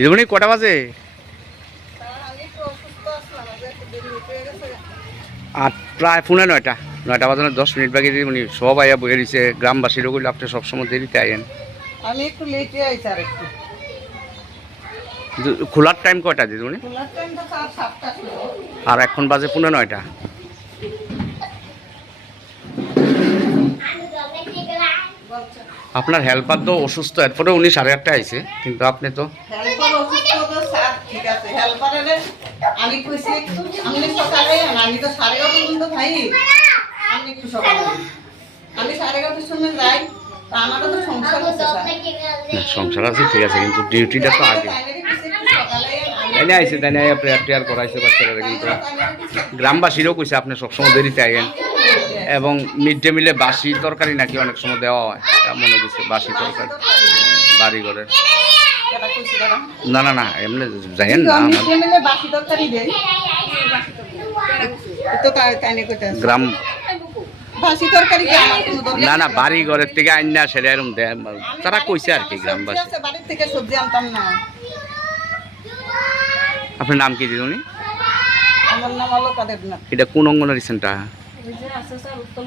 দিদিমণি কটা বাজে? আর প্রায় 9:30 9টা বাজানোর 10 মিনিট বাকি। দিদিমণি সব আইয়া বয়ে দিছে, গ্রামবাসীরও কইলে আপনি সবসময় দেরিতে আইয়েন। আমি একটু লেটে আইছি আর একটু। খোলার টাইম কয়টা দিদিমণি? খোলার টাইম তো 7টা ছিল। আর এখন বাজে 9:15। আপনার হেল্পার তো অসুস্থ, এরপরে উনি 8:30 আইছে, কিন্তু আপনি তো হেল্পার অসুস্থ তো স্যার ঠিক আছে। হেল্পারের আমি কইছি আমি সকালে আমি তো 11:30 পর্যন্ত খাই। আমি একটু সকালে আমি 11:30 সময় যাই। তা আমারও তো সংসার আছে স্যার। না, সংসার আছে ঠিক আছে, কিন্তু ডিউটিটা তো আগে। তাই আইছে, তাই না প্রেয়ার করাইছে বাচ্চারা, কিন্তু গ্রামবাসীরও কইছে আপনি সবসময় দেরিতে আইয়েন। এবং মিড ডে মিলে বাসি তরকারি নাকি অনেক সময় দেওয়া হয়, মনে করছে বাসি তরকারি বাড়ি ঘরের। না না না, এমনি যাইয়েন না, বাসি তরকারি দেই তো কানে কইতাছে গ্রাম বাসি তরকারি কি আমার কোনো দরকার? না না, বাড়ি ঘরের থেকে আইন না সেটা এরকম দেয়, তারা কইছে আর কি গ্রামবাসী। বাড়ির থেকে সবজি আনতাম না। আপনার নাম কি দিদিমণি? আমার নাম হলো কাদের না। এটা কোন অঙ্গনারী সেন্টার? ওই যে আছে স্যার উত্তর